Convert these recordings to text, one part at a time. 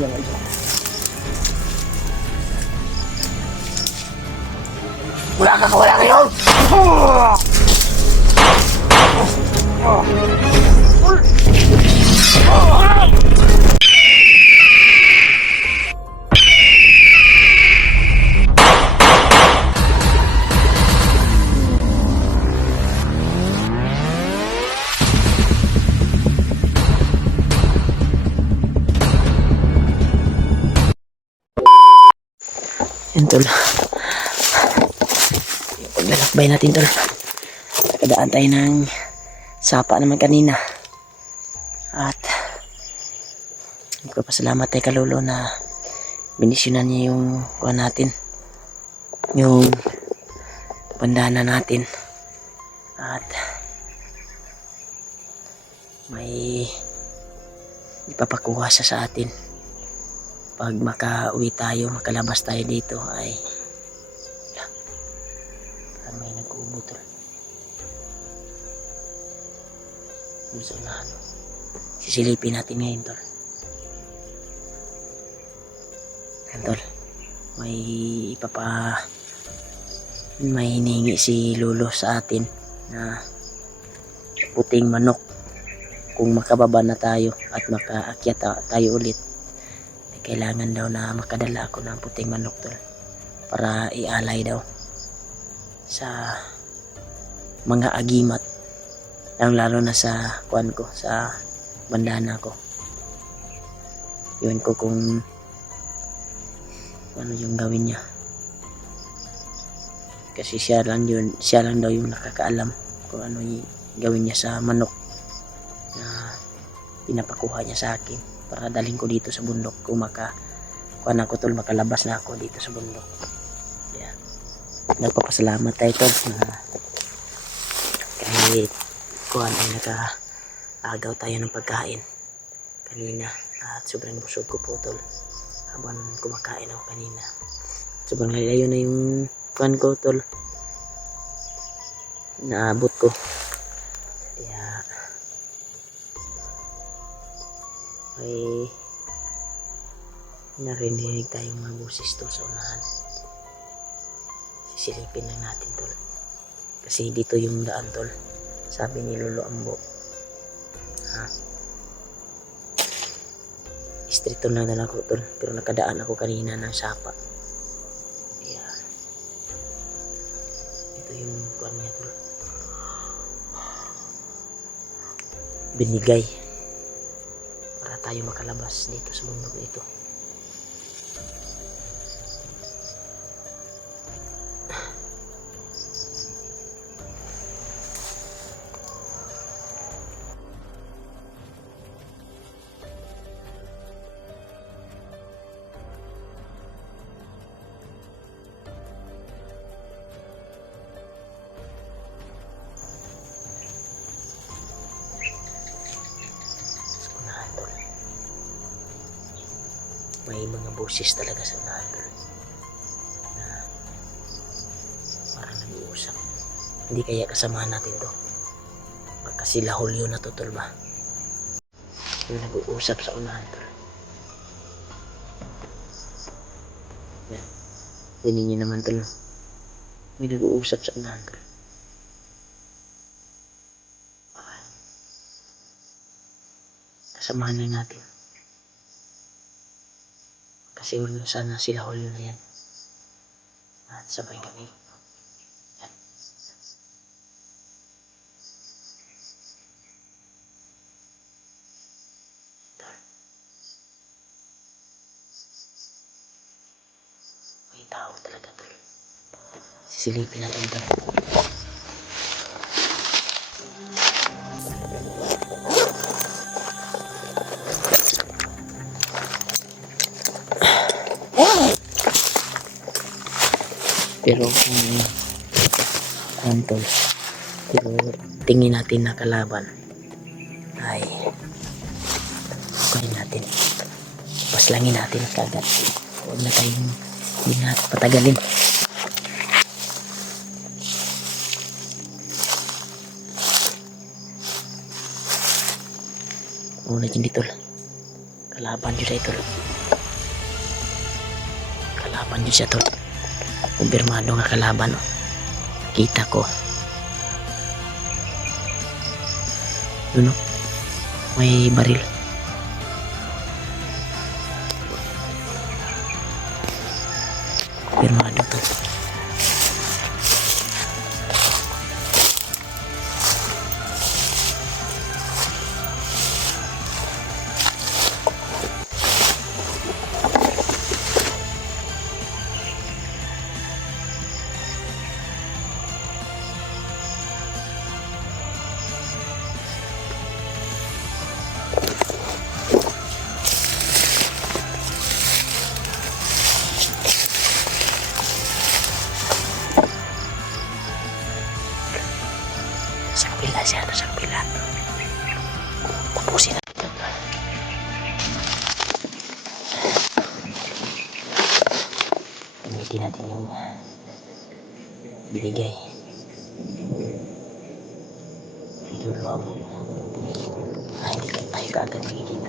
Yan ito. Wala ka, wala kayo! Yan tol. Paglalakbay natin tol. Nakadaan tayo ng sapa naman kanina. At nagpapasalamat tayo kay Lolo na binisyonan niya yung kuha natin. Yung bandana natin. At may ipapakuha siya sa atin. Pag makauwi tayo, makalabas tayo dito ay parang may nag-uubo tol. Gusto na ano. Sisilipin natin ngayon tol. Yan tol. May hinihingi si Lolo sa atin na puting manok. Kung makababa na tayo at makaakyat tayo ulit, kailangan daw na makadala ako ng puting manok tol para ialay daw sa mga agimat, lalo na sa kuan ko, sa bandana ko. Yun ko kung ano yung gawin niya, kasi siya lang daw yung nakakaalam kung ano yung gawin niya sa manok na pinapakuha niya sa akin para dalhin ko dito sa bundok. Kung kuan ako tol, makalabas na ako dito sa bundok. Yeah. Nagpapasalamat tayo tol na kahit kuan ay nakaagaw tayo ng pagkain kanina. At sobrang busog ko po tol habang kumakain ako kanina. Sobrang layo na yung kuan ko tol, naabot ko. Kaya may narinig tayong mga boses tol sa unahan. Sisilipin lang natin tol, kasi dito yung daan tol, sabi ni Lolo Ambo. Istrito lang na ako tol, pero nakadaan ako kanina ng sapa. Kaya ito yung kuan niya tol, binigay para tayo makalabas dito sa bundok ito. May mga boses talaga sa unahan tol na parang nag-uusap. Hindi kaya kasamahan natin to, baka sila Julio na to tol ba, yung nag-uusap sa unahan tol. Yan, dinig niyo naman tol, may nag-uusap sa unahan tol. Okay, kasamahan lang natin kasi sana sila Julio na yan at sabay kami. Yan. Tol, may tao talaga tol, sisilipin natin tol. Pero kung tol, pero tingin natin na kalaban ay kunin natin, paslangin natin kagad. Huwag na tayong hindi na patagalin. Una dyan dito, kalaban dyan dito. Kalaban yun siya tol. Kumpirmado nga kalaban. Oh. Kita ko. Yun oh. May baril. Kumpirmado tol. Nasang pila siya, nasang pila. Tapusin natin. Gamitin natin yung binigay. Dulo. Ay, hindi ka tayo kaagad makikita.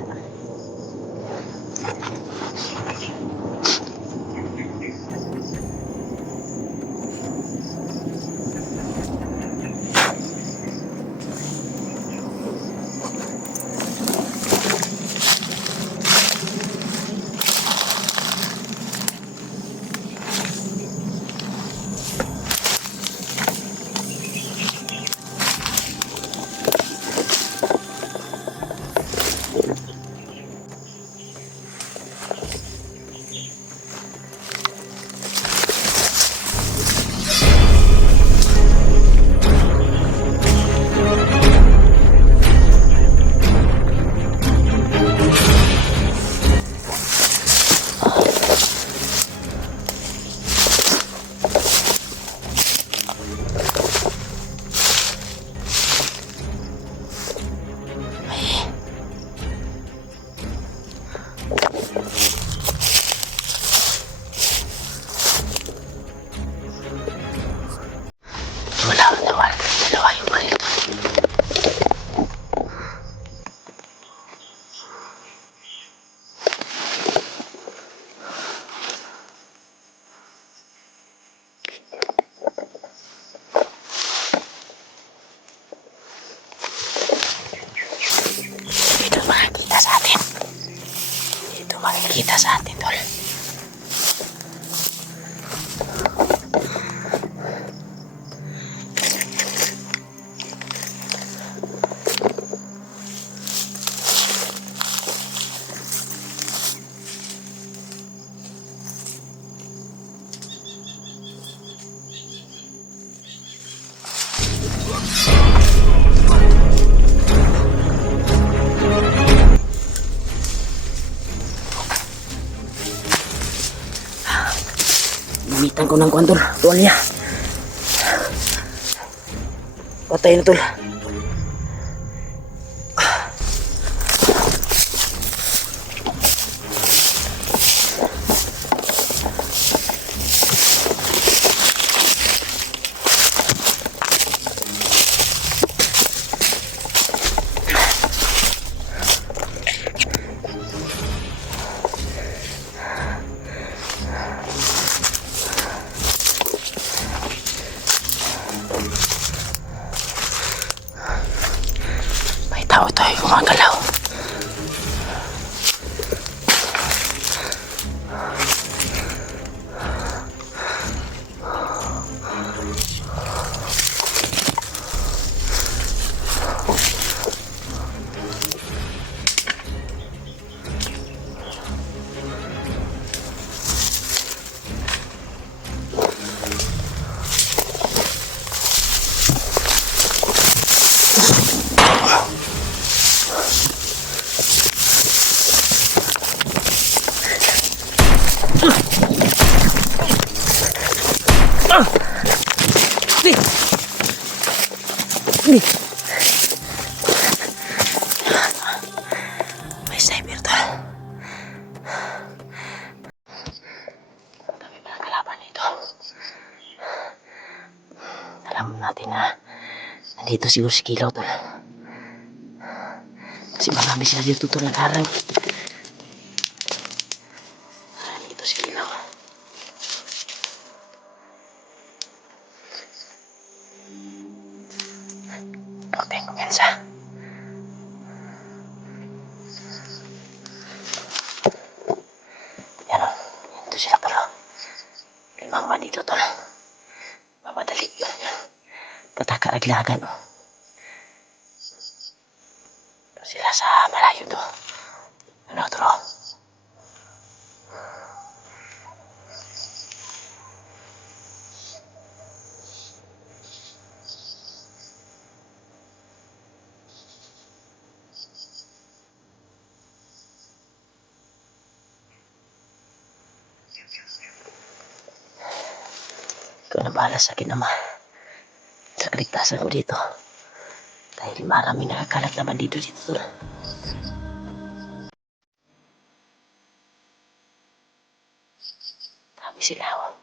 Wala, dalawa yung baril. Dito makikita sa atin. Dito makikita sa atin, tol. Gamitan ko ng kwantor, tuwalya. Patay na tol. May tao tayo gumagalaw. May sniper to. Dami pa ng kalaban nito. Alam natin na nandito siguro si Kilaw to. Kasi marami sila dito to nag-arang. Nandito si Kilaw. kaaglagan. Sila sa malayo to. Ano to? Ikaw na bahala sa akin, Ama. Sa kaligtasan ko dito. Dahil maraming nakakalat naman dito Tol. Dami sila, oh.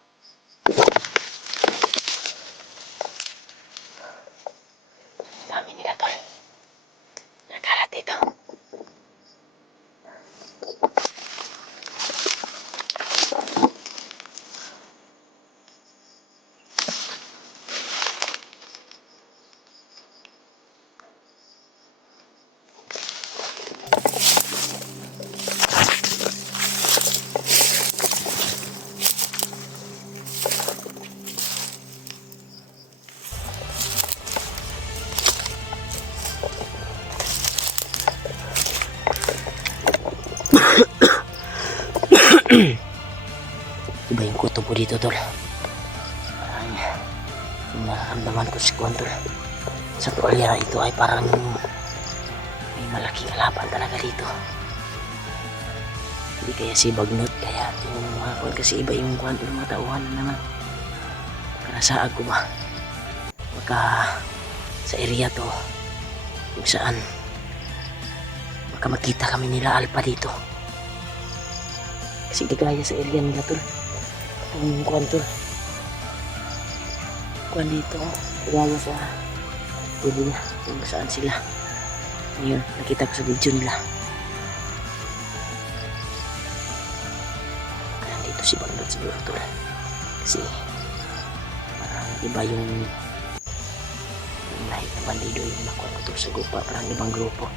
Dami nila, Tol. Nakalat dito. Iba yung kutob ko dito, Tol. Parang nararamdaman ko si Kuan, Tol. Sa tuwalya ito ay parang may malaking laban talaga dito. Hindi kaya si Bagnot, kaya yung mga Kuan kasi iba yung Kuan, Tol, mga tauhan na naman. Kanasaag ko ba? Baka sa area to kung saan baka makita kami nila Alpha dito. Kasi gagaya sa area nila, Tol. Ang Kuan, Tol. Kuan dito, gagaya sa pwede niya kung saan sila. Ngayon, nakita ko sa video nila. Kaya dito si Bagnot siguro, Tol. Kasi parang iba yung lahi na bandido yung nakuha ko, Tol, sa grupa. Parang ibang grupo.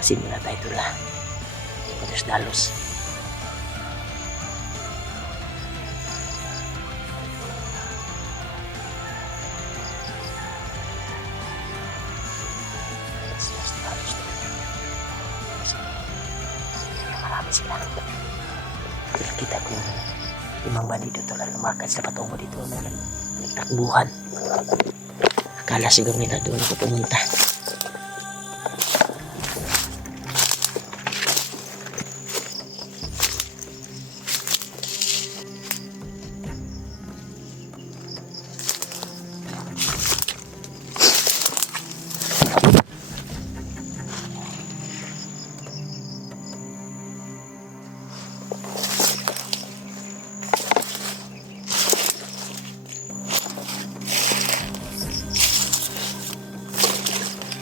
Pasin muna tayo, Tol, ha. Terus dalos. Marami sila. Kita ko limang bandido, Tol, lumakas sa patungo dito na nagtakbuhan. Akala siguro nila doon ako pumunta.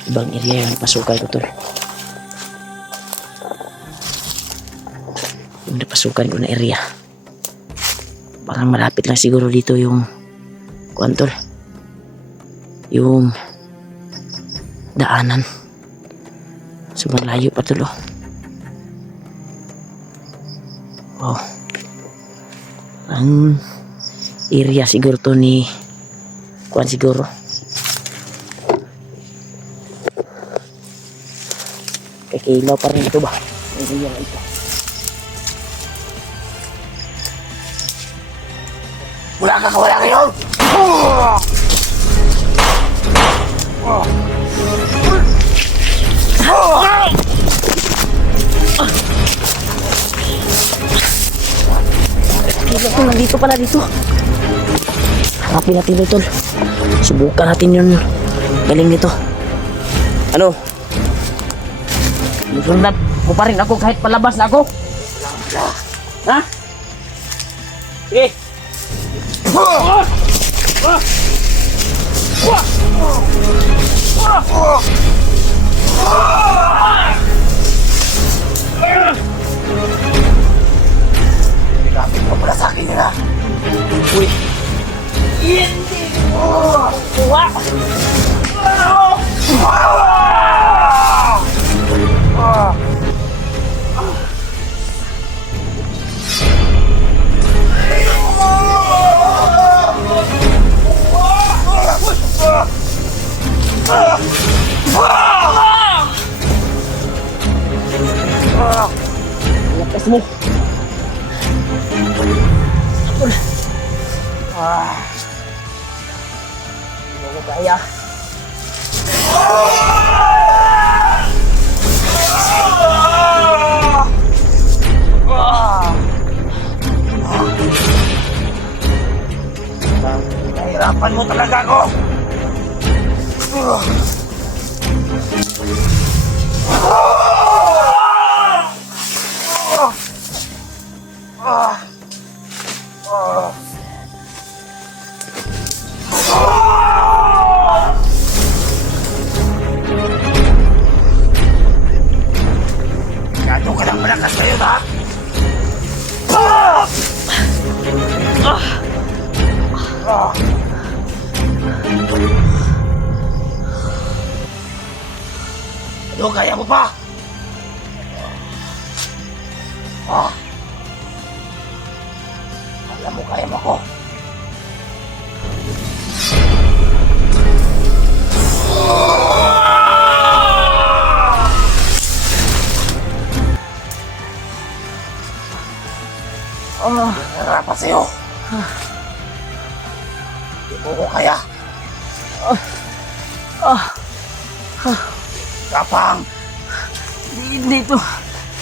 Ibang area yung napasukan ko, Tol. Yung napasukan ko na area. Parang malapit lang siguro dito yung Kuan, Tol. Yung daanan. So malayo pa, Tol, oh. Wow. Ang area siguro to ni Kuan siguro. Kakilaw pa rin ito ba? Hindi yan ito. Wala ka kawala kayo! Kakilaw ko, nandito pala dito. Harapin natin ito, Tol. Subukan natin yung galing nito. Ano? Sundan mo pa rin ako kahit palabas na ako. Ha? Sige. Lapit mo pala sa akin nila. Uy. Hindi mo. mo. Apol. Hindi ko kaya. Nahirapan mo talaga ako. Gato ka lang malakas ngayon, ha? Ano, kaya mo pa? Alam mo, kaya mo ko. Narapat sa'yo. Hindi mo ko kaya. Kapang! Hindi ito.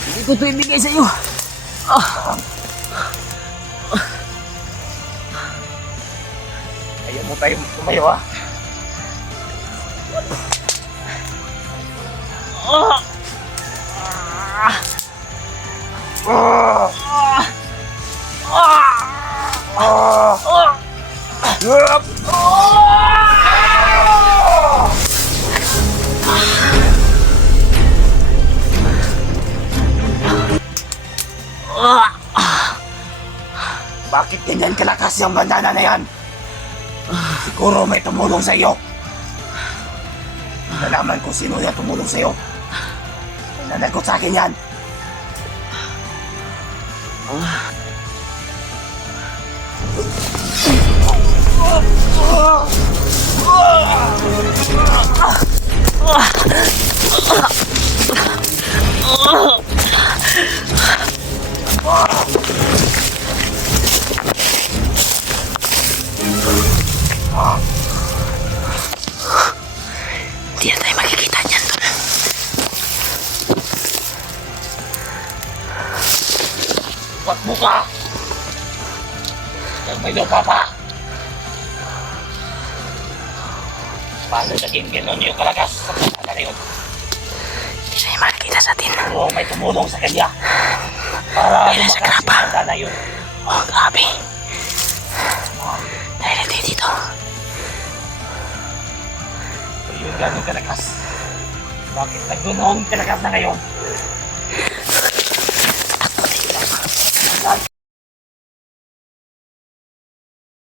Hindi ko ito ibigay sa'yo. Ayaw mo tayo tumayo, ha? Bakit ganyan kalakas yung bandana na yan? Siguro may tumulong sa iyo. Nalaman ko sino yung tumulong sa iyo. Nanagot sa akin yan. Hindi na tayo makikita niyan. Wag mo ka! Nang may lupa pa! Paano naging gano'n yung kalakas sa bandana na yun? Hindi tayo makikita sa atin. Oo, may tumulong sa kanya. Para Ay, nasa lumakas yung grapa. bandana yun. Oh, grabe. Dahil natin dito. Ayun gano'n kalakas. Bakit nagano'n kalakas na ngayon?